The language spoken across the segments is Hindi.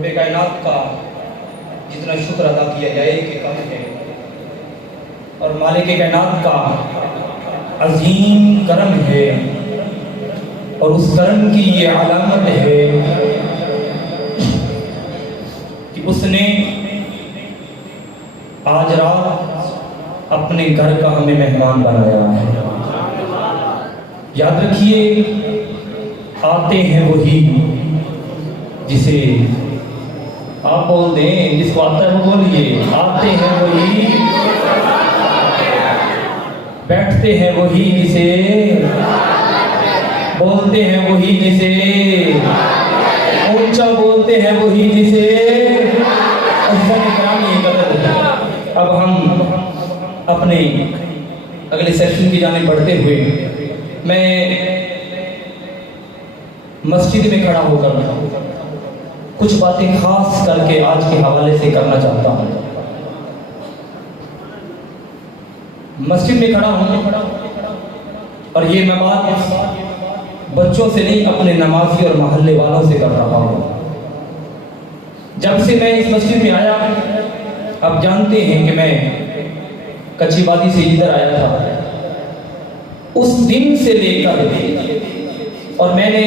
रब्बे कायनात का जितना शुक्र अदा किया जाए कि कम है, और मालिक कायनात का अजीम करम है, और उस करम की ये अलामत है कि उसने आज रात अपने घर का हमें मेहमान बनाया है। याद रखिए, आते हैं वही जिसे आप बोल दें, जिसको आता है वो बोलिए। आते हैं वही, बैठते हैं वही जिसे, बोलते हैं वही जिसे, ऊंचा बोलते हैं वही जिसे। अब हम अपने अगले सेशन की जाने बढ़ते हुए मैं मस्जिद में खड़ा होकर कुछ बातें खास करके आज के हवाले से करना चाहता हूं। मस्जिद में खड़ा हूं और ये मैं बात बच्चों से नहीं, अपने नमाजी और मोहल्ले वालों से कर रहा हूं। जब से मैं इस मस्जिद में आया, आप जानते हैं कि मैं कच्ची वादी से इधर आया था, उस दिन से लेकर, और मैंने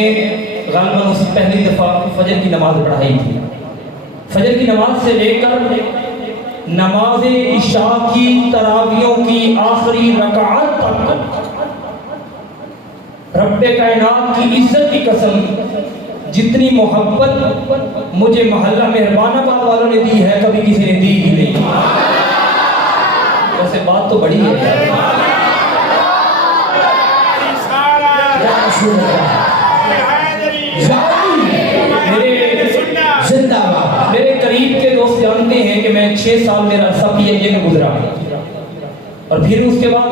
गालिबन उस पहली दफ़ा फजर की नमाज पढ़ाई थी। फजर की नमाज से लेकर नमाज इशा की, तरावियों की आखिरी रकात तक रब्बे कायनात की इज्जत की कसम, जितनी मोहब्बत मुझे मोहल्ला मेहरबानाबाद वालों ने दी है, कभी किसी ने दी ही नहीं। वैसे बात तो बड़ी है। मेरे करीब के दोस्त जानते हैं कि मैं 6 साल मेरा अरसा PIA में गुजरा, और फिर उसके बाद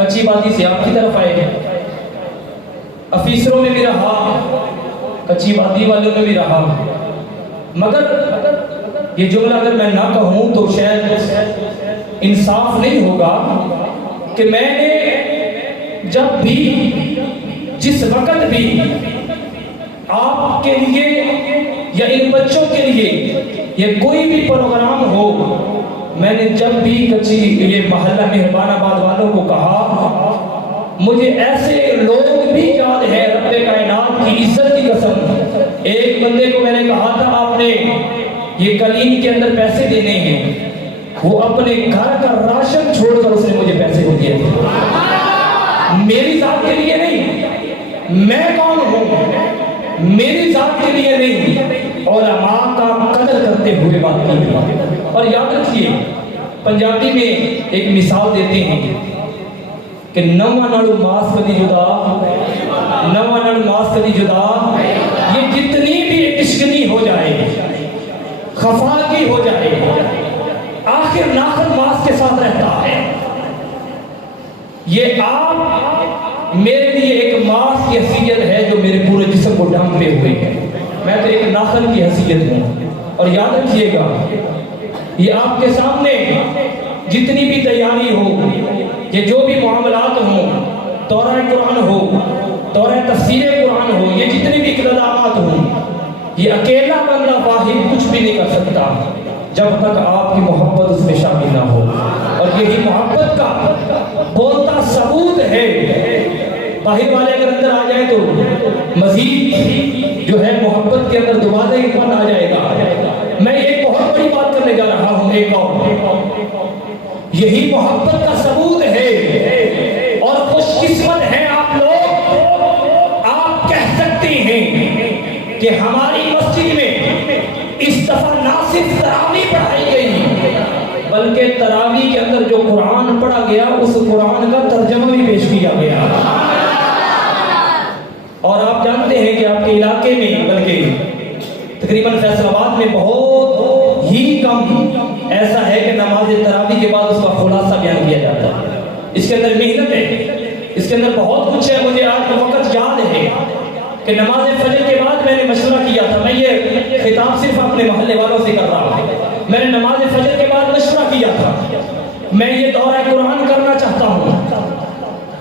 कच्ची बाती से आपकी तरफ आए, अफीसरों में भी रहा, कच्ची बाती वालों में भी रहा। मगर ये जुमला अगर मैं ना कहूं तो शायद इंसाफ नहीं होगा कि मैंने जब भी, जिस वक्त भी आपके लिए या इन बच्चों के लिए या कोई भी प्रोग्राम हो, मैंने जब भी कच्ची ये मोहल्ला मेहरबानाबाद वालों को कहा, मुझे ऐसे लोग भी याद है रब्बे कायनात की इज्जत की कसम। एक बंदे को मैंने कहा था, आपने ये कलीन के अंदर पैसे देने हैं, वो अपने घर का राशन छोड़कर उसने मुझे पैसे को दिए थे। मेरी जात के लिए नहीं, मैं कौन हूं, मेरी जात के लिए नहीं, और मां का कदर करते हुए बात की। और याद रखिए, पंजाबी में एक मिसाल देते हैं कि नवा नाड़ू मास कदी जुदा, नवा नाड़ू मास कदी जुदा। ये जितनी भी इश्कनी हो जाए, खफागी हो जाए, आखिर नाखन मास के साथ रहता है। ये आप मेरे लिए एक मास की हैसियत है जो मेरे पूरे जिस्म को ढांपे हुए है। मैं तो एक नाखन की हैसियत हूँ। और याद रखिएगा, ये आपके सामने जितनी भी तैयारी हो, ये जो भी मामलात हो, तौरा कुरान हो, तौरा तफसीर कुरान हो, ये जितनी भी इक़्तिदामात हो, ये अकेला बंदा वाहिद कुछ भी नहीं कर सकता जब तक आपकी मोहब्बत उसमें शामिल ना हो। और यही मोहब्बत का बोलता सबूत है। बाहर वाले अगर अंदर आ जाए तो मजीद जो है मोहब्बत के अंदर दोबारा ईमान आ जाएगा। मैं एक बहुत बड़ी बात करने जा रहा हूँ, एक और, यही मोहब्बत का सबूत है। और खुशकिस्मत हैं आप लोग, आप कह सकते हैं कि हमारी मस्जिद में इस दफा ना सिर्फ तरावी पढ़ाई गई, बल्कि तरावी के अंदर जो कुरान पढ़ा गया, उस कुरान का तर्जमा भी पेश किया गया। और आप जानते हैं कि आपके इलाके में, बल्कि तकरीबन फैसलाबाद में बहुत ही कम ऐसा है कि नमाज तरावी के बाद उसका खुलासा बयान किया जाता है। इसके अंदर मेहनत है, इसके अंदर बहुत कुछ है। मुझे आज का वक्त याद है कि नमाज फजर के बाद मैंने मशवरा किया था। मैं ये खिताब सिर्फ अपने मोहल्ले वालों से कर रहा हूँ। मैंने नमाज फजर के बाद मशवरा किया था, मैं ये दौरा कुरान करना चाहता हूँ।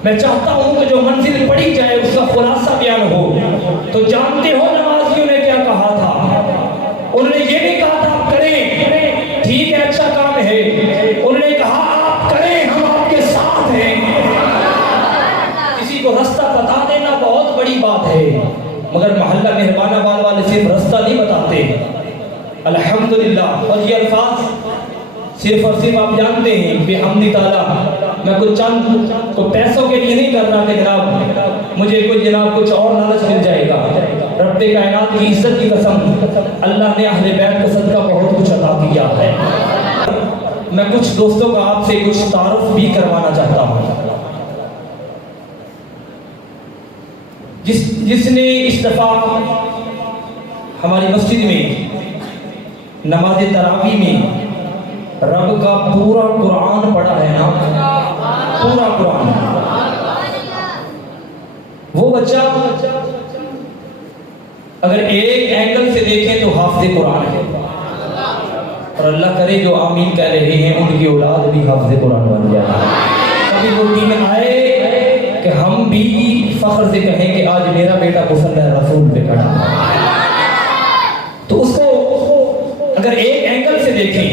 मैं चाहता हूँ कि जो मंजिल पढ़ी जाए उसका खुलासा बयान हो। तो जानते हो नमाजियों ने क्या कहा था? उन बड़ी बात है, मगर मोहल्ला मेहरबानाबाद वाले सिर्फ रास्ता नहीं बताते। अल्हम्दुलिल्लाह। और ये अल्फाज सिर्फ और सिर्फ आप जानते हैं बेहम्दी ताला, मैं कुछ चंद को पैसों के लिए नहीं कर रहा कि जनाब मुझे कुछ जनाब कुछ और लालच मिल जाएगा। रब्बे कायनात की इज्जत की कसम, अल्लाह ने अहले बैत का सदका बहुत कुछ अता किया है। मैं कुछ दोस्तों का आपसे कुछ तारुफ भी करवाना चाहता हूँ। जिसने इस दफा हमारी मस्जिद में नमाज तरावी में रब का पूरा कुरान पढ़ा है ना, पूरा कुरान, वो बच्चा अगर एक एंगल से देखें तो हाफिज़ कुरान है। और अल्लाह करे जो आमीन कह रहे हैं उनकी औलाद भी हाफिज़ कुरान बन जाए। कभी वो दिन आए कि हम भी फख्र से कहें कि आज मेरा बेटा मुसल्ला रसूल पे खड़ा है, तो उसको अगर एक एंगल से देखें,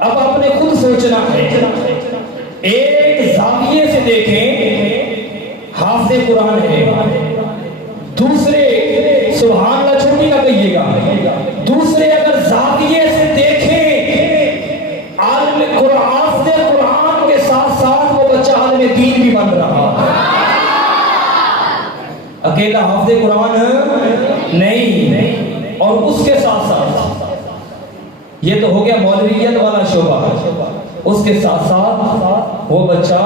अब आपने खुद सोचना है, एक जाविये से देखें हाफिज़ कुरान है, दूसरे सुभान अल्लाह छोटी ना कहिएगा, दूसरे अगर जाविये से देखें आलिम कुरान के साथ साथ वो बच्चा आलिम दीन भी बन रहा है। अकेला हाफिज़ कुरान नहीं, और उसके साथ साथ ये तो हो गया मौलवियत वाला शोबा, उसके साथ साथ वो बच्चा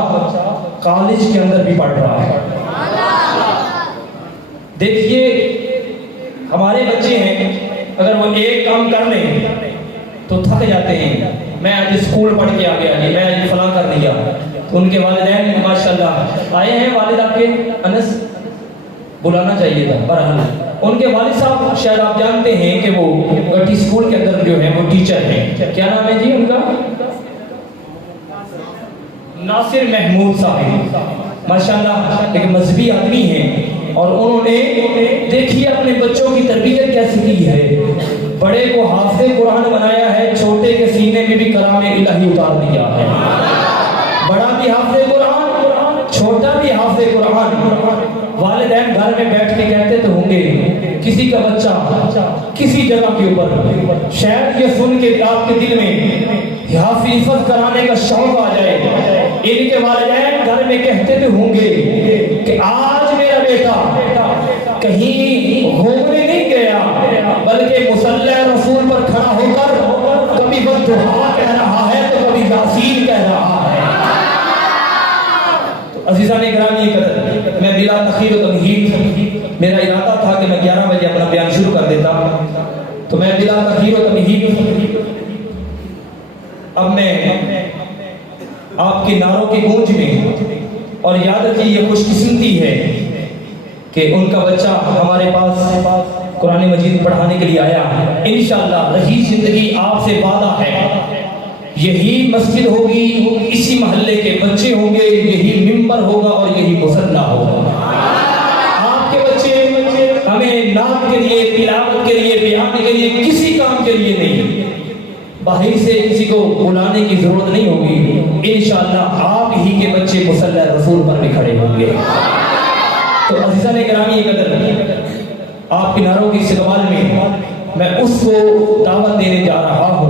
कॉलेज के अंदर भी पढ़ रहा है। देखिए हमारे बच्चे हैं, अगर वो एक काम कर लें तो थक जाते हैं। मैं आज स्कूल पढ़ के आ गया जी, मैं आज फलां कर दिया, तो उनके वालिदैन माशाल्लाह आए हैं, वालिद आपके अनस बुलाना चाहिए था, पर उनके वालिद साहब शायद आप जानते हैं कि वो गट्टी स्कूल के अंदर जो है वो टीचर हैं। क्या नाम है जी उनका? नासिर महमूद साहब, माशाल्लाह एक मजहबी आदमी हैं, और उन्होंने देखिए अपने बच्चों की तरबियत कैसे की है। बड़े को हाफिज़ कुरान बनाया है, छोटे के सीने में भी कलाम इलाही उतार दिया है। बड़ा भी हाफिज़ कुरान, छोटा भी हाफिज़ कुरान। वालिदैन घर में बैठ के कहते तो होंगे किसी का बच्चा किसी जगह के ऊपर शायद ये सुन के आपके दिल में हिफाजत कराने का शौक आ जाए। इनके वालिदैन घर में कहते तो होंगे कि आज मेरा बेटा कहीं घूमने नहीं गया, बल्कि मुसल्ला रसूल पर खड़ा होकर कभी बद्दुआ कह रहा है तो कभी यासीन कह रहा है। अज़ीज़ान गिरामी कदर, मैं बिला तखीर व तमहीद, मेरा इरादा था कि मैं 11 बजे अपना बयान शुरू कर देता, तो मैं बिला तखीर व तमहीद अब मैं आपके नारों की गूंज में, और याद रखिए ये खुशकिस्मती है कि उनका बच्चा हमारे पास कुरान मजीद पढ़ाने के लिए आया। इंशाअल्लाह रही जिंदगी आपसे वादा है, यही मस्जिद होगी, इसी मोहल्ले के बच्चे होंगे, यही मिंबर होगा और यही मुसल्ला होगा। आपके बच्चे हमें नाम के लिए, तिलावत के लिए, बयान के लिए, किसी काम के लिए नहीं, बाहर से किसी को बुलाने की जरूरत नहीं होगी। इंशाअल्लाह आप ही के बच्चे मुसल्ला रसूल पर भी खड़े होंगे। तो अज़ीज़ान गिरामी कदर, आप किनारों की इस्तक़बाल में मैं उसको दावत देने जा रहा हूँ,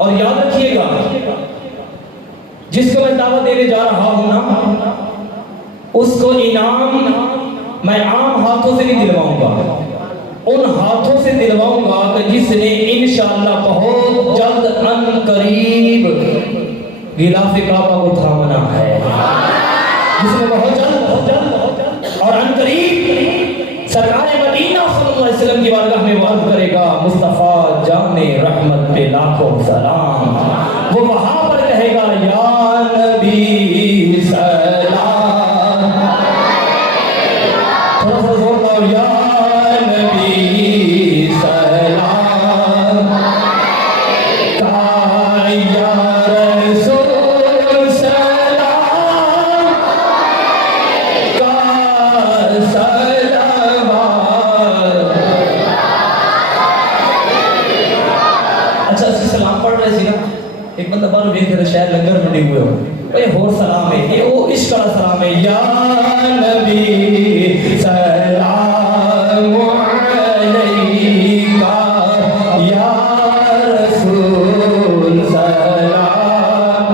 और याद रखिएगा जिसको मैं दावत देने जा रहा हूं ना, उसको इनाम मैं आम हाथों से नहीं दिलवाऊंगा, उन हाथों से दिलवाऊंगा कि जिसने इंशाअल्लाह बहुत जल्द अन करीब गिलाफ काबा को थामना है, जिसने बहुत जल्द और अन करीब सरकार मदीना सल्लल्लाहु अलैहि वसल्लम की बारगाह में वाज करेगा, मुस्तफा जाने रहमत पे लाखों सलाम। वो वहां पर कहेगा या नबी सलाम, थोड़ा सा जोर लगाओ, या नबी सलाम, या रसूल सलाम, अच्छा सलाम पढ़ रहे थे ना, एक बंदा बाहर देख रहे शायद लंगर बने हुए हो, ये होर सलाम है, ये वो इश्क वाला सलाम है। या नबी सलाम अलैका, या रसूल सलाम।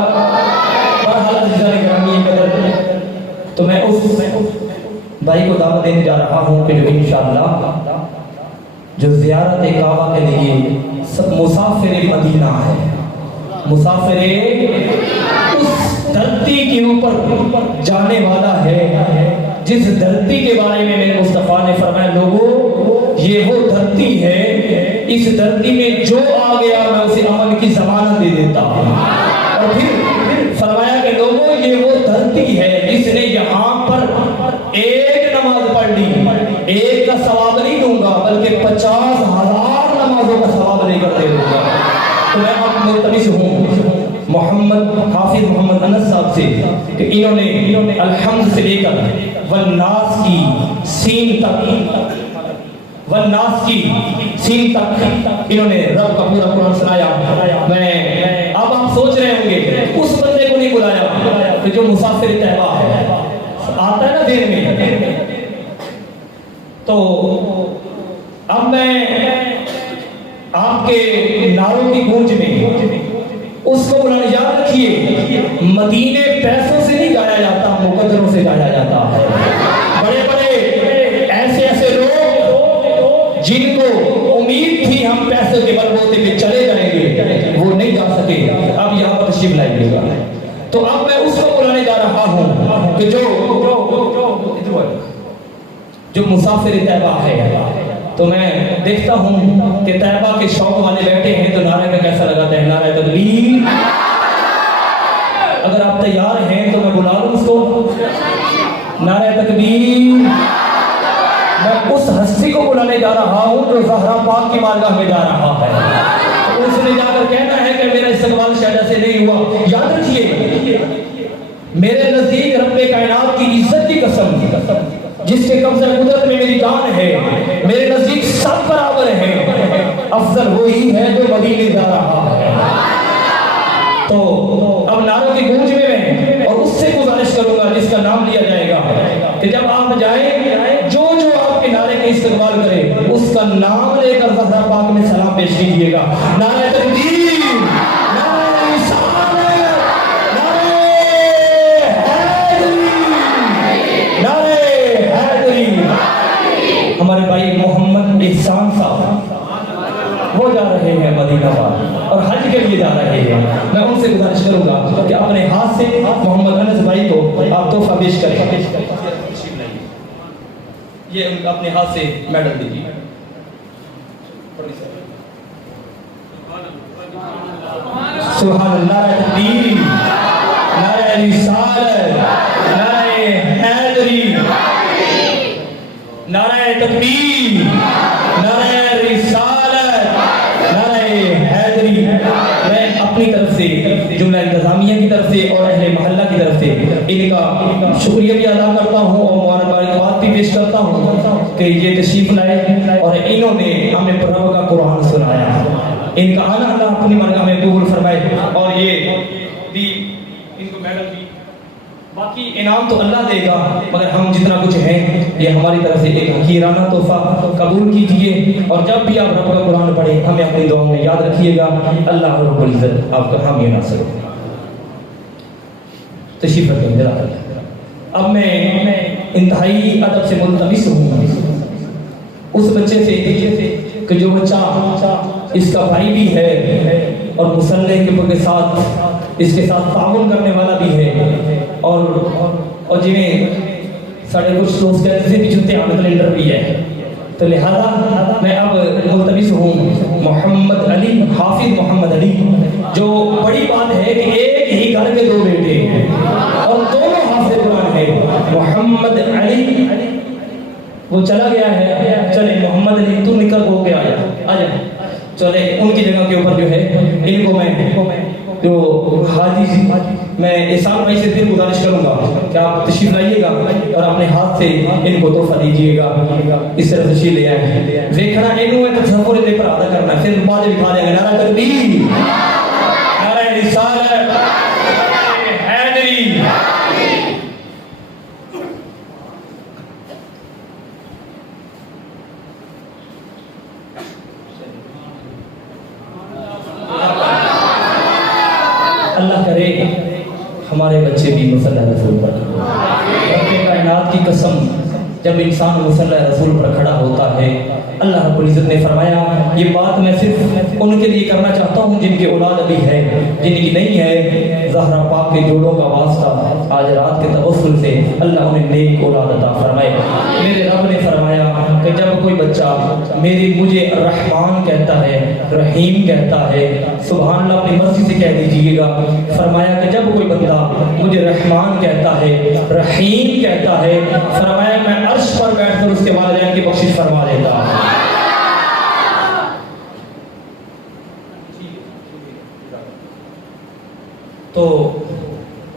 तो मैं उस भाई को दावत देने जा रहा हूँ कि जो इंशाअल्लाह जो ज़ियारत काबा के लिए सब मुसाफिर मदीना है, मुसाफिर उस धरती के ऊपर जाने वाला है जिस धरती के बारे में मेरे मुस्तफ़ा ने फरमाया लोगों ये वो धरती है, इस धरती में जो आ गया मैं उसे अमन की ज़मानत दे देता हूँ। और फिर फरमाया कि लोगों ये वो धरती है जिसने यहाँ पर एक नमाज पढ़ ली, एक का सवाब नहीं दूंगा बल्कि 50,000 नमाजों का सवाब लेकर दे दूंगा। तो मैं आप मुल्तमिस हूँ मोहम्मद हाफिज मोहम्मद अनस साहब से कि इन्होंने अलहम्द से लेकर वन्नास की सीन तक, वन्नास की सीन तक इन्होंने रब का पूरा कुरान सुनाया। मैं अब आप सोच रहे होंगे उस बंदे को नहीं बुलाया कि जो मुसाफिर तैबा है, आता है ना देर में। तो अब मैं आपके नारों की गूंज में उसको बुलाने, याद रखिए मदीने पैसों से नहीं गाया जाता, मुकद्दरों से गाया जाता है। बड़े बड़े ऐसे लोग जिनको उम्मीद थी हम पैसों के बलबूते पे चले जाएंगे वो नहीं जा सके, अब यहाँ पर तशरीफ लाइएगा। तो अब मैं उसको बुलाने जा रहा हूँ कि जो मुसाफिर तैबा है। तो मैं देखता हूँ कि तैबा के शौक वाले बैठे हैं, तो नारे का कैसा लगाता है? नारे तकबीर। अगर आप तैयार हैं तो मैं बुला लूँ उसको। नारे तकबीर। मैं उस हस्ती को बुलाने जा रहा हूँ जो ज़हरा पाक की मारगाह में जा रहा है। तो उसने जाकर कहना है कि मेरा इस्तकबाल शायद से नहीं हुआ। याद रखिए मेरे नजदीक रब्बे कायनात की इज्जत की कसम, जिसके कब्ज़े कुदरत में मेरी जान है, मेरे नजदीक सब बराबर है, अफजल वही है जो मदीने जा रहा है। तो अब नारों की गूंज में मैं और उससे गुजारिश करूंगा जिसका नाम लिया जाएगा कि जब आप जाए जो जो आपके नारे के इस्तेमाल करे उसका नाम लेकर ज़हरा पाक में सलाम पेश कीजिएगा। नारे तकबीर, नारे रिसालत, नारे हैदरी। हमारे भाई मोहम्मद एहसान साहब वो जा रहे हैं मदीना और हज के लिए जा रहे हैं। मैं उनसे गुजारिश करूंगा कि अपने हाथ से मोहम्मद अनस भाई को आप तोहफा पेश करें। ये अपने हाथ से मेडल दीजिए। सुभान अल्लाह, तकबीर, नारे रिसालत, नारे हैदरी, नारे तकबीर, नारे रिसालत, नारे हैदरी। मैं अपनी तरफ से जुमला इंतजामिया की तरफ से और अहले मोहल्ला की तरफ से इनका शुक्रिया भी अदा करता हूँ और मुबारकबाद भी पेश करता हूँ कि ये तशरीफ लाए और इन्होंने हमें प्रभु का कुरान सुनाया। इनका आना अल्लाह अपनी मरगा में कबूल फरमाए और ये भी इनको मेडल भी, बाकी इनाम तो अल्लाह देगा मगर हम जितना कुछ है ये हमारी तरफ से एक हकीराना तोहफा कबूल कीजिए। और जब भी आप रब का कुरान पढ़े हमें अपनी दुआओं में याद रखिएगा। अल्लाह रब्बुल इज्जत आपका हामी नासिर हो। तशरीफ रखिए। अब मैं इंतहाई अदब से मुल्तमिस हूँ उस बच्चे से कि जो बच्चा इसका भाई भी है और मुसल्ले के साथ इसके साथ ताउन करने वाला भी है और जिन्हें साढ़े कुछ दोस्त कहते थे भी जूते आने कैलेंडर भी है। तो लिहाजा मैं अब मुल्तमिस हूँ मोहम्मद अली, हाफिज मोहम्मद अली। जो बड़ी बात है कि एक ही घर के दो बेटे हैं और दोनों हाफिज कुरान है। मोहम्मद अली वो चला गया है, चले मोहम्मद अली तू निकल हो के आजा चले उनकी जगह के ऊपर जो है इनको मैं जो हाजी मैं एहसान भाई से फिर गुजारिश करूंगा कि आप तशरीफ लाइएगा और अपने हाथ से इनको तोहफा दीजिएगा। इस तरह तशरीफ ले आए देखना इनू है तसव्वुर दे पर अदा करना फिर बाद में दिखा देंगे। नारा तकबीर, नारा रिसालत, हैदरी, करे हमारे बच्चे भी मुसल्ला रसूल पर। रब्बे कायनात की कसम, जब इंसान मुसल्ला रसूल पर खड़ा होता है, अल्लाह रब्बुल इज़्ज़त ने फरमाया, ये बात मैं सिर्फ उनके लिए करना चाहता हूँ जिनकी औलाद अभी है, जिनकी नहीं है, ज़हरा पाक के जोड़ों का वास्ता आज रात के तवस्सुल से अल्लाह उन्हें नेक औलाद अता फरमाए। मेरे रब ने फरमाया कि जब कोई बच्चा मुझे रहमान कहता है, रहीम कहता है, सुभान अल्लाह अपनी मर्जी से कह दीजिएगा। फरमाया कि जब कोई बंदा मुझे रहमान कहता है, रहीम कहता है, फरमाया मैं अर्श पर बैठकर उसके वालिदैन की बख्शिश फरमा देता हूं। तो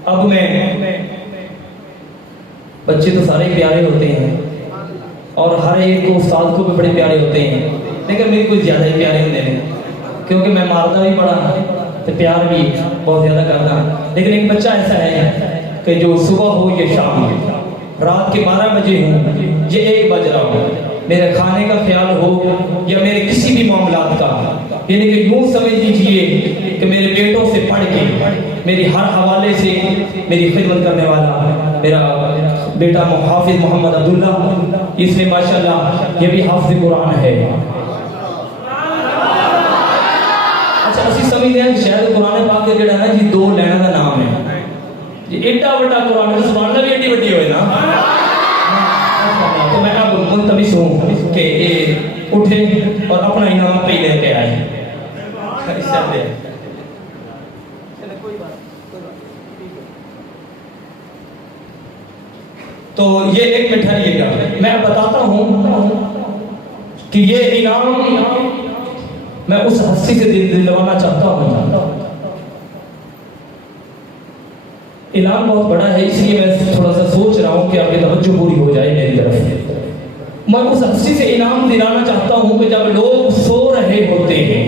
अब मैं, बच्चे तो सारे प्यारे होते हैं और हर एक को उस्ताद को भी बड़े प्यारे होते हैं, लेकिन मेरे कोई ज़्यादा ही प्यारे होते हैं, क्योंकि मैं मारता भी बड़ा तो प्यार भी बहुत ज़्यादा करता। लेकिन एक बच्चा ऐसा है कि जो सुबह हो या शाम हो, रात के 12 बजे हो ये 1 बज रहा हो, मेरे खाने का ख्याल हो या मेरे किसी भी मामलात का, यानी कि यूँ समझ लीजिए कि मेरे बेटों से पढ़ के मेरी हर हवाले से मेरी खिदमत करने वाला मेरा बेटा हाफिज मोहम्मद अब्दुल्ला, इसमें माशाल्लाह ये भी हाफिज कुरान है। अच्छा, असि समझते हैं कि शायद कुरान पाक के जेड़ा है जी 2 लाइन का नाम है, ये एडा बड़ा कुरान है, सुभान अल्लाह भी एडी बड़ी होए ना। तो मैं अब मुंतमिस हूं कि ये उठे और अपना इनाम पे लेके आए। तो ये एक मिठाइएगा, मैं बताता हूं कि ये इनाम मैं उस हस्ती से दिलवाना चाहता हूं। इनाम बहुत बड़ा है, इसलिए मैं थोड़ा सा सोच रहा हूं कि आपकी तवज्जो पूरी हो जाए मेरी तरफ से। मैं उस हस्ती से इनाम दिलाना चाहता हूं कि जब लोग सो रहे होते हैं,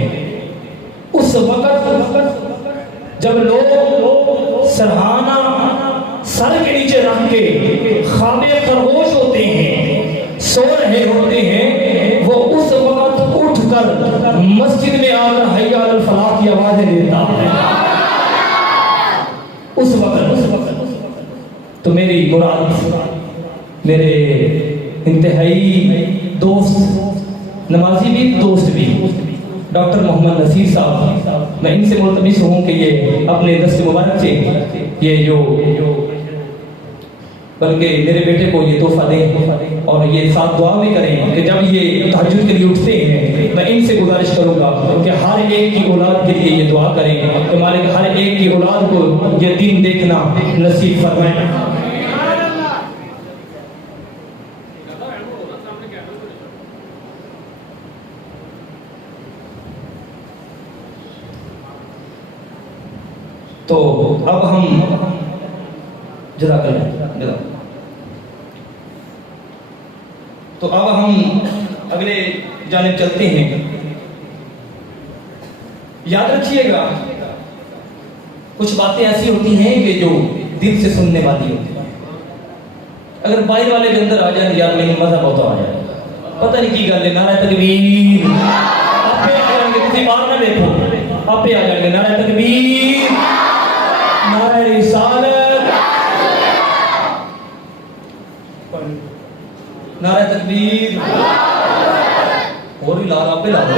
उस वक्त जब लोग सरहाना सर के नीचे रख के ख्वाबे खरगोश होते हैं, सो रहे होते हैं, वो उस वक्त उठकर मस्जिद में आकर हय्या अलल फलाह की आवाजें देता है। उस वक्त तो मेरी मुराद, मेरे इंतहाई दोस्त, नमाजी भी दोस्त भी, डॉक्टर मोहम्मद नसीर साहब, मैं इनसे मुल्तमिस हूँ कि ये अपने दस्त मुबारक से ये जो बल्कि मेरे बेटे को ये तोहफा दें और ये साथ दुआ भी करें कि जब ये तहज्जुद के लिए उठते हैं, मैं इनसे गुजारिश करूंगा कि हर एक की औलाद के लिए ये दुआ करें कि मालिक हर एक की औलाद को ये दिन देखना नसीब फरमाए। तो अब हम तो अब हम अगले जानिब चलते हैं। याद रखिएगा, कुछ बातें ऐसी होती हैं कि जो दिल से सुनने वाली होती हैं। अगर बाहर वाले के अंदर आ जाए यार मेरी मजा बहुत आ जाए, पता नहीं की गल है, नारा तकबीर आपे आ जाएंगे, किसी बार ना देखो आपे आ जाएंगे, नारा तकबीर, नारा रिसालत, नारा तकबीर, और भी लारा पे ला दो।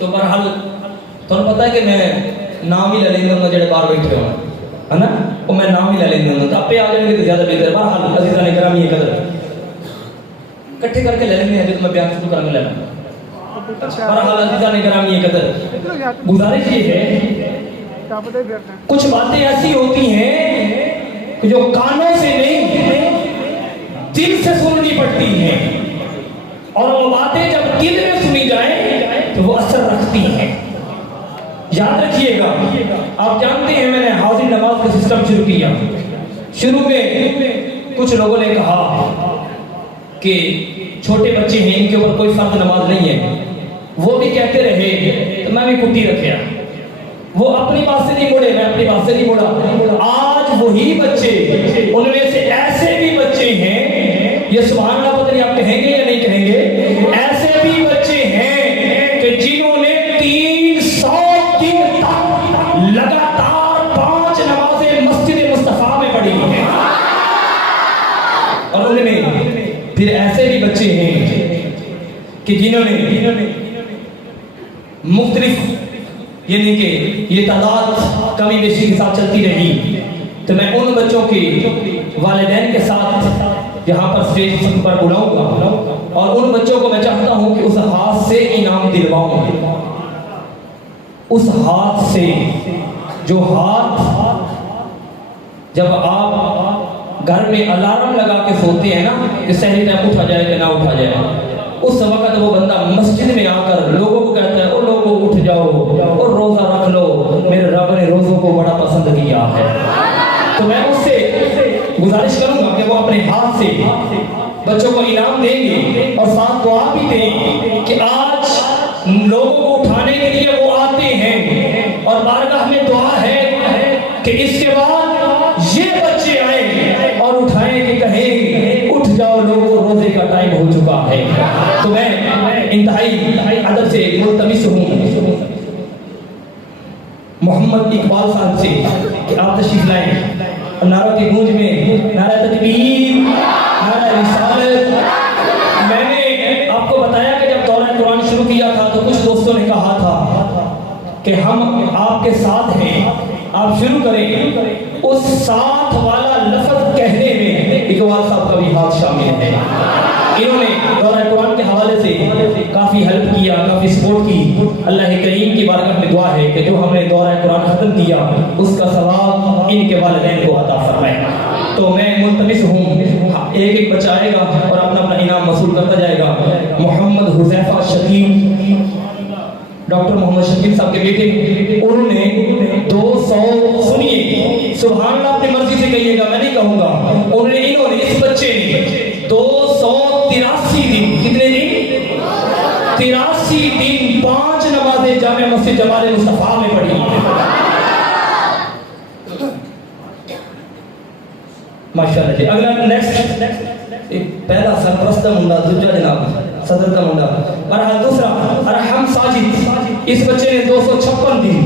तो बहरहाल तुम पता है कि मैं नाम ही ले लेंगे जो बाहर बैठे हो है ना, वो मैं नाम ही ले लेंगे तो आपे आ जाएंगे तो ज्यादा बेहतर। बहरहाल अज़ीज़ान इकरामी कदर इकट्ठे करके ले लेंगे जो मैं बयान शुरू करूंगा लेना। बहरहाल अज़ीज़ान इकरामी कदर गुजारिश ये है, कुछ बातें ऐसी होती हैं कि जो कानों से नहीं दिल से सुननी पड़ती हैं, और वो बातें जब दिल में सुनी जाए तो वो असर रखती हैं। याद रखिएगा, आप जानते हैं मैंने हाजिर नमाज का सिस्टम शुरू किया। शुरू में कुछ लोगों ने कहा कि छोटे बच्चे हैं, इनके ऊपर कोई फर्ज नमाज नहीं है, वो भी कहते रहे तो मैं भी कुट्टी रखा। वो अपनी बात से नहीं मुड़े, मैं अपनी बात से नहीं मुड़ा। आज वही बच्चे, उनमें से ऐसे भी बच्चे हैं ये सुभान अल्लाह पता नहीं आप कहेंगे या नहीं कहेंगे। ऐसे भी बच्चे हैं कि जिन्होंने 300 दिन तक लगातार 5 नमाजें मस्जिद मुस्तफा में पढ़ी हैं। और उनमें फिर ऐसे भी बच्चे हैं कि जिन्होंने मुख्तलिफ यानी कि ये तादाद कमी बेशी के साथ चलती रही। तो मैं उन बच्चों के वालिदैन के साथ यहाँ पर स्टेज पर बुलाऊंगा और उन बच्चों को मैं चाहता हूँ कि उस हाथ से इनाम दिलवाऊं, उस हाथ से जो हाथ जब आप घर में अलार्म लगा के सोते हैं ना कि सहरी टाइम उठा जाए कि ना उठा जाए, उस वक्त वो बंदा मस्जिद में आकर लोगों को कहता है, ओ लोगों उठ जाओ और रोजा रख लो, मेरे रब ने रोजों को बड़ा पसंद किया है। तो मैं उससे गुजारिश करूंगा कि वो अपने हाथ से बच्चों को इनाम देंगे और साथ दुआ भी देंगे कि आज लोगों को उठाने के लिए वो आते हैं और बारगाह में दुआ है कि इसके बाद ये बच्चे आए और उठाएं कि कहें उठ जाओ लोगों, रोजे का टाइम हो चुका है। तो मैं इंतहाई अदब से मुल्तमिस हूँ मोहम्मद इकबाल साहब से कि आप तशरीफ लाएं। नारों की गूंज में नारा तकबीर, नारा रिसालत। मैंने आपको बताया कि जब दौरा कुरान शुरू किया था तो कुछ दोस्तों ने कहा था कि हम आपके साथ हैं, आप शुरू करें। उस साथ वाला लफ्ज कहने में इकबाल साहब का भी हाथ शामिल है। इन्होंने दौरा कुरान के हवाले से काफ़ी हेल्प किया, काफ़ी सपोर्ट की। अल्लाह करीम की बारगाह में दुआ है कि जो हमने दौरा कुरान खत्म किया उसका सवाब इनके वालिदैन को अता फरमाए। तो मैं मुल्तमिस हूँ, एक एक बच्चा आएगा और अपना अपना इनाम वसूल करता जाएगा। मोहम्मद हुज़ैफा शकील, डॉक्टर मोहम्मद शकील साहब के बेटे, उन्होंने 200, सुनिए सुभान अल्लाह अपनी मर्जी से कहिएगा, मैं नहीं कहूँगा। इन्होंने इस बच्चे ने 283 दिन, कितने दिन? 83 दिन 5 नमाजें जामे मस्जिद जमाल मुस्तफा में पढ़ी। माशाअल्लाह जी। अगला नेक्स्ट पहला सरप्रस्त मुंडा, दूसरा जनाब सदर का मुंडा, और दूसरा अरहम साजिद। इस बच्चे ने 256 दिन,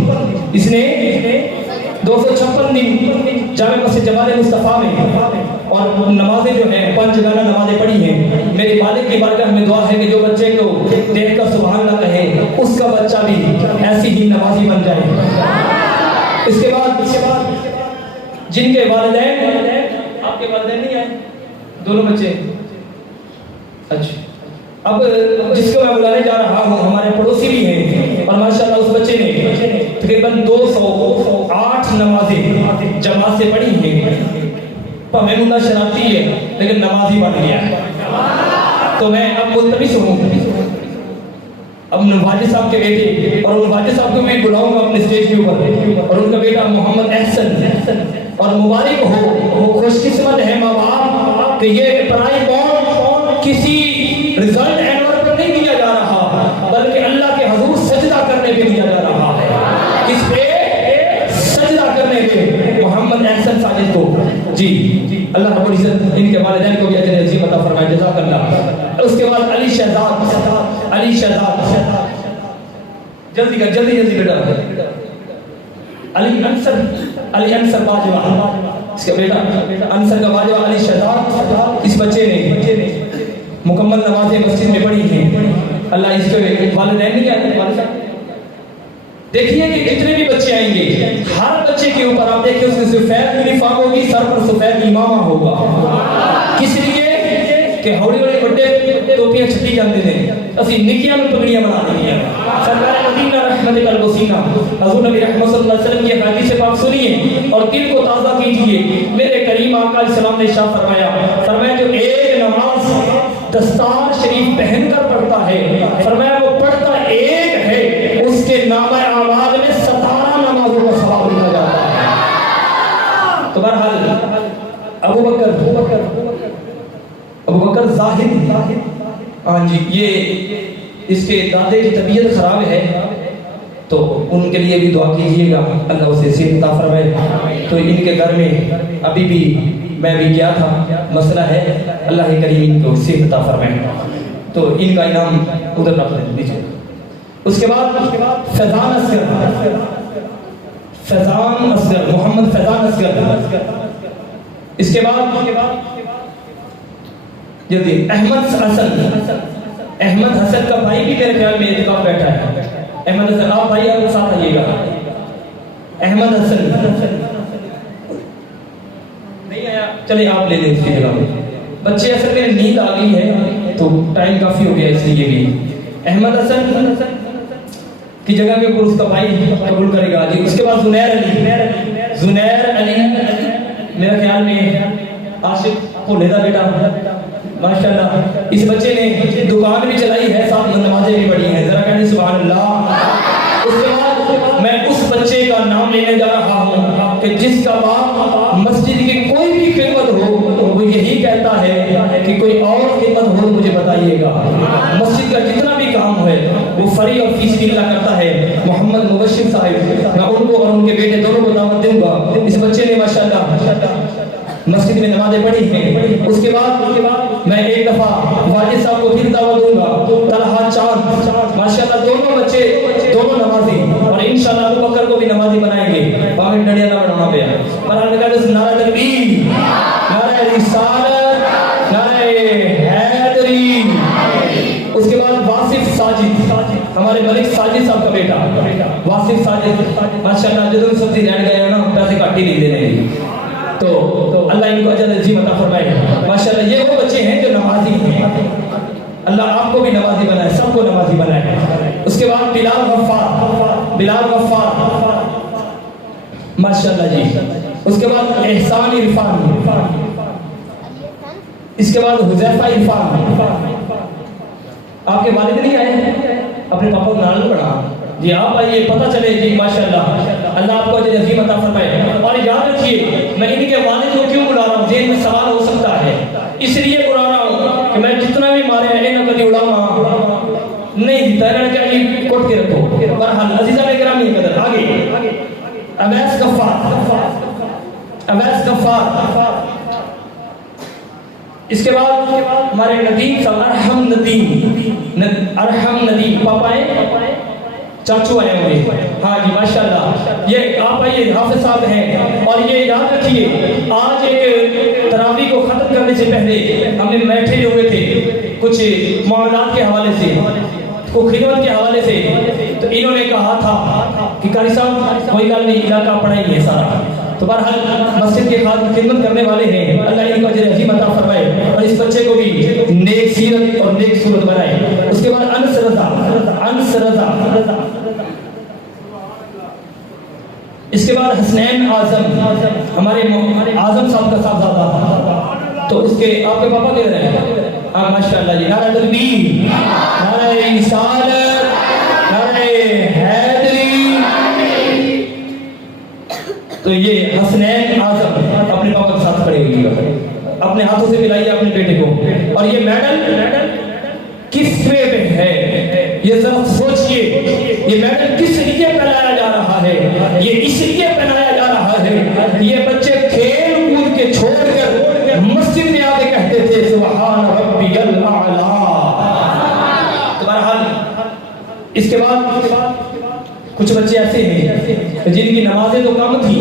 इसने 256 दिन जामे मस्जिद जमाल मुस्तफा में और नमाजें जो हैं 5 गाना नमाजें पढ़ी हैं। मेरे मालिक की बारगाह में दुआ है कि जो बच्चे को देखकर सुभान अल्लाह कहे उसका बच्चा भी ऐसी ही नमाजी बन जाए। इसके बाद जिनके वालिदैन, आपके वालिदैन नहीं आए, दोनों बच्चे, अच्छा, अब जिसको मैं बुलाने जा रहा हूँ हमारे पड़ोसी भी हैं और माशाल्लाह उस बच्चे ने तकरीबन 208 नमाजें जमात से पढ़ी हैं। भावें मुंडा शरारती है लेकिन नमाजी बन गया है। तो मैं अब मुल्तमिस हूँ अब वाजिद साहब के बेटे, और उन वाजिद साहब को मैं बुलाऊंगा अपने स्टेज के ऊपर, और उनका बेटा मोहम्मद एहसन। और मुबारक हो, खुशकिस्मत है माँ बाप कि ये पढ़ाई कौन किसी रिजल्ट एनवर पर नहीं दिया जा रहा, बल्कि अल्लाह के हुजूर सजदा करने पे दिया जा रहा है। किस पे? सजदा करने पे मोहम्मद एहसन साजिद को। जी अल्लाह रब्बुल इज्जत इनके वालिदैन को भी अजर अजीम अता फरमाए, जज़ाकल्लाह। उसके बाद अली शहजाद, जल्दी कर, जल्दी बेटा। अली अंसर बाजवा, इसका बेटा अंसर का बाजवा अली शहजाद। इस बच्चे ने मुकम्मल नमाज़ें मस्जिद में पढ़ी हैं। अल्लाह इसके वालिदैन नहीं आए। देखिए कि जितने भी बच्चे आएंगे हर बच्चे के ऊपर आप देखिए उसकी सफेद यूनिफॉर्म होगी, सर पर सफेद इमामा होगा। किस लिए? कि हौली हौली बड़े टोपियां छपी जाते थे, असि निकियां में पगड़ियां बना दी हैं। सरकार मदीना रहमत अल वसीना हजूर नबी रहमत सल्लल्लाहु अलैहि वसल्लम की हदीस से पाक सुनिए और दिल को ताज़ा कीजिए। मेरे करीम आका अलैहिस्सलाम ने इरशाद फरमाया जो एक नमाज दस्तार शरीफ पहनकर पढ़ता है, फरमाया वो पढ़ता एक है, उसके नामे आमाल में 17 नमाजों का सवाब लिखा जाता है। तो बहरहाल अबू बकर जाहिद, हाँ जी, ये इसके दादे की तबीयत खराब है तो उनके लिए भी दुआ कीजिएगा, अल्लाह उसे सेहत अता फरमाए। तो इनके घर में अभी भी मैं भी गया था, मसला है अल्लाह करीम इनको सेहत अता फरमाए, तो इनका इनाम उधर रख दीजिए। उसके बाद फैजान असगर मोहम्मद फैजान असगर। इसके बाद जल्दी अहमद हसन का भाई भी मेरे ख्याल में इत्तेफाक बैठा है। अहमद हसन, आप भाई आप साथ आइएगा। अहमद हसन नहीं आया, चलिए आप ले लें उसकी जगह। बच्चे असल में नींद आ गई है तो टाइम काफी हो गया इसलिए भी। अहमद हसन की जगह के ऊपर उसका भाई कबूल करेगा जी। उसके बाद जुनैर अली मेरे ख्याल में आशिक भोले का बेटा, माशाल्लाह। इस बच्चे ने दुकान भी चलाई है, साथ में नमाजें भी पढ़ी हैं, जरा कहने सुभान अल्लाह। उसके बाद मैं उस बच्चे का नाम लेने जा रहा हूँ कि जिसका बाप मस्जिद की कोई भी खिदमत हो तो वो यही कहता है कि कोई और खिदमत हो तो मुझे बताइएगा। मस्जिद का जितना भी काम है वो फ्री और फीस भी मिला करता है। मोहम्मद मुबशिर साहिब, मैं उनको और उनके बेटे दोनों को दावत दूंगा। इस बच्चे ने माशाल्लाह मस्जिद में नमाजें पढ़ी हैं। उसके बाद मैं एक दफा वाजिद साहब को फिर दावत दूंगा, तलहा चांद, माशाल्लाह दोनों बच्चे दोनों नमाजी, और इंशाल्लाह अबू बकर को भी नमाजी बनाएंगे। बाकी डंडिया ना बनाना पे पर हमने कहा इस नारा तकबीर, नारा रिसालत, नारा हैदरी। उसके बाद वासिफ साजिद, हमारे मलिक साजिद साहब का बेटा वासिफ साजिद, माशाल्लाह जो सब्जी रेड गए ना पैसे काट ही नहीं दे रहे, तो अल्लाह इनको अजर अजीम अता फरमाए। माशाल्लाह ये वो बच्चे हैं जो नमाजी हैं, अल्लाह आपको भी नमाजी बनाए, सबको नमाजी बनाए। उसके बाद बिलाल गफ्फार माशाल्लाह जी। उसके बाद एहसान इरफान, इसके बाद हुजैफा इरफान। आपके वालिद नहीं आए, अपने पापा को नाल पढ़ा जी, आप आइए, पता चले जी माशाल्लाह, अल्लाह आपको अजर अजीम अता फरमाए। और याद रखिए मैं इनके वालिद को क्यों बुला रहा हूँ, जेल में सवाल हो सकता है, इसलिए बुला रहा हूँ कि मैं जितना भी मारे हैं ना कभी उड़ावा नहीं जीता है, क्या जी कोट के रखो। बहरहाल अजीजा में गिरामी कदर आगे अवैस गफ्फार। इसके बाद हमारे नदीम साहब अरहम नदीम पापा है, चाचू आए हुए, हाँ जी माशाल्लाह। ये आप आइए, हाफिज साहब हैं। और ये याद रखिए आज एक तरावी को खत्म करने से पहले हमने बैठे हुए थे कुछ मामलात के हवाले से, को खिदमत के हवाले से, तो इन्होंने कहा था कि कारी साहब कोई गल नहीं, इलाका पढ़ाई है सारा, तो बहरहाल मस्जिद के खातिर खिदमत करने वाले हैं, अल्लाह इनको अजर अजीम अता फरमाए और इस बच्चे को भी नेक सीरत और नेक सूरत बनाए। उसके बाद अनस रज़ा, इसके बाद हसनैन आजम, हमारे आजम साहब का साहबजादा, तो उसके आपके पापा किधर हैं? हाँ माशाल्लाह जी, नारा तकबीर, नारा रिसालत, नारा हैदरी। तो ये हसनैन आजम अपने पापा के साथ खड़े हुए, अपने हाथों से मिलाइए अपने बेटे को। और ये मेडल किस पे है ये जरा सोचिए, ये मेडल किस लिए पहनाया जा रहा है? ये इसलिए पहनाया जा रहा है, ये बच्चे खेल कूद के छोड़कर मस्जिद में आके कहते थे सुभान रब्बियल आला। तो बहरहाल इसके बाद कुछ बच्चे ऐसे हैं जिनकी नमाजें तो कम थी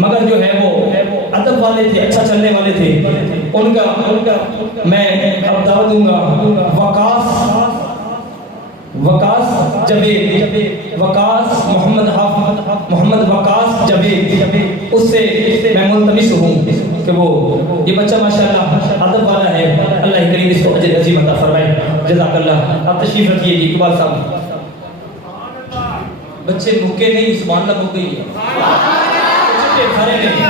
मगर जो है वो अदब वाले थे, अच्छा चलने वाले थे। उनका मैं अब दावत दूंगा वकास जवेद, वकास मोहम्मद वकास जवेद, उससे मैं मुल्तमिस हूँ कि वो ये बच्चा माशाल्लाह अदब वाला है, अल्लाह करीम इसको अजर अजीम अता फरमाए। जज़ाकल्लाह। आप तशरीफ रखिए जी। इकबाल साहब, बच्चे भूखे नहीं, सुभान अल्लाह भूख गई है, खाने नहीं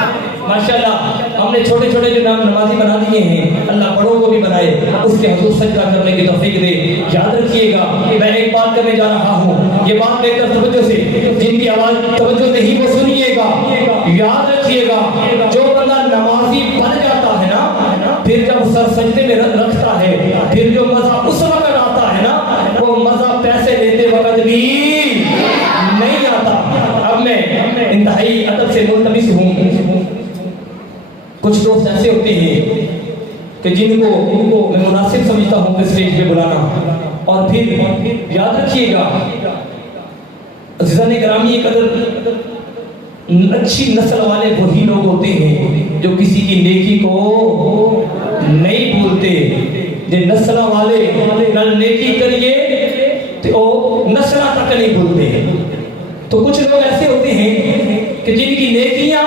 माशाल्लाह। हमने छोटे छोटे जो नाम नमाजी बना दिए हैं, अल्लाह बड़ों को भी बनाए, उसके हुजूर सजदा करने की तौफीक दे। याद रखिएगा मैं एक बात करने जा रहा हूँ, ये बात लेकर तवज्जो से, जिनकी आवाज तवज्जो नहीं वो सुनिएगा। याद रखिएगा जो बंदा नमाजी बन जाता है ना, फिर जब सर सजदे में रखता है, फिर जो मजा उस वक्त आता है ना, वो मजा पैसे लेते वक्त भी नहीं आता। अब मैं इंतहाई अदब से मुल्तमिस हूँ, कुछ दोस्त ऐसे होते हैं कि जिनको मैं मुनासिब समझता हूँ कि स्टेज पे बुलाना, और फिर याद रखिएगा अज़ीज़ान गिरामी, ये कदर अच्छी नस्ल वाले वही लोग होते हैं जो किसी की नेकी को नहीं भूलते। जे नस्ल वाले नल नेकी करिए तो नस्ल तक नहीं भूलते। तो कुछ लोग ऐसे होते हैं कि जिनकी नेकियां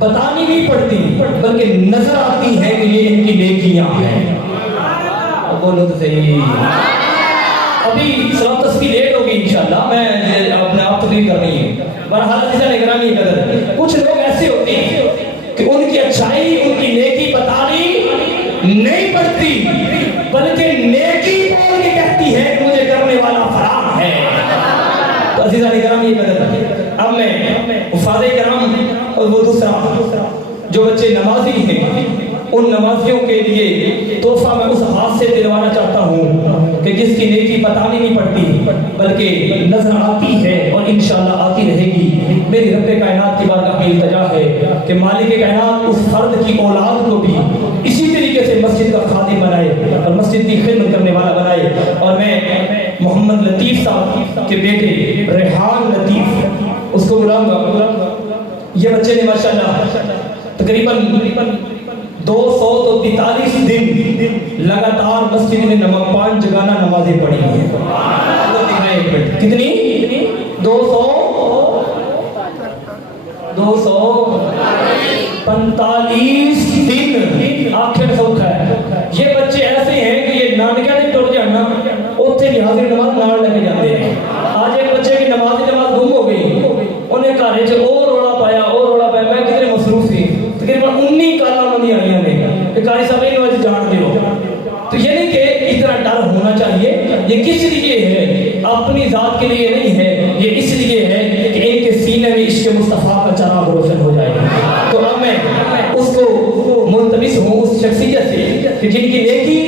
बतानी नहीं पड़ती बल्कि नजर आती है कि ये इनकी नेकियां हैं। बोलो तो सही। अभी सलात तस्बीह लेट होगी इंशाल्लाह, मैं अपने आप तकरीर करनी है। बहरहाल निगरानी कदर कुछ लोग ऐसे होते हैं कि उनकी अच्छाई उनकी नेकी बतानी नहीं पड़ती बल्कि नेकी बोल के कहती है मुझे करने वाला फराम है। तो अज़ीज़ान निगरानी कदर, अब मैं उस्ताद कराम और वो दूसरा जो बच्चे नमाजी हैं उन नमाजियों के लिए तोहफा मैं उस हाथ से दिलवाना चाहता हूँ कि जिसकी नेकी बतानी नहीं पड़ती बल्कि नजर आती है और इंशाअल्लाह आती रहेगी। मेरी रब्बे कायनात की बारगाह में इल्तिजा है कि मालिक कायनात उस फर्द की औलाद को भी इसी तरीके से मस्जिद का खादिम बनाए और मस्जिद की खिदमत करने वाला बनाए। और मैं मोहम्मद लतीफ़ साहब के बेटे रेहान लतीफ़ उसको बुलाऊंगा। ये बच्चे ने माशाल्लाह तकरीबन 243 दिन लगातार मस्जिद में 5 जगाना नमाजें पढ़ी हैं। कितनी? 245 दिन आखिर सौखा है। ये बच्चे ऐसे हैं कि ये नानकिया ने टुर जाना उत्थे लिहाज नमाज नाल लेके जाते हैं। आज एक बच्चे की नमाज गुम हो गई, उन्हें घर च और रोला पाया मैं कितने मसरूफ थी तकरीबन 19 काला उन्होंने आईया ने कारी साहब इन वजह जान दो। तो ये नहीं कि इतना डर होना चाहिए, ये किस लिए है? अपनी जात के लिए नहीं है, ये इसलिए है कि इनके सीने में इश्क मुस्तफा का चराग रोशन हो जाएगा। तो अब मैं उसको मुल्तमिस हूँ उस शख्सियत से कि जिनकी नेकी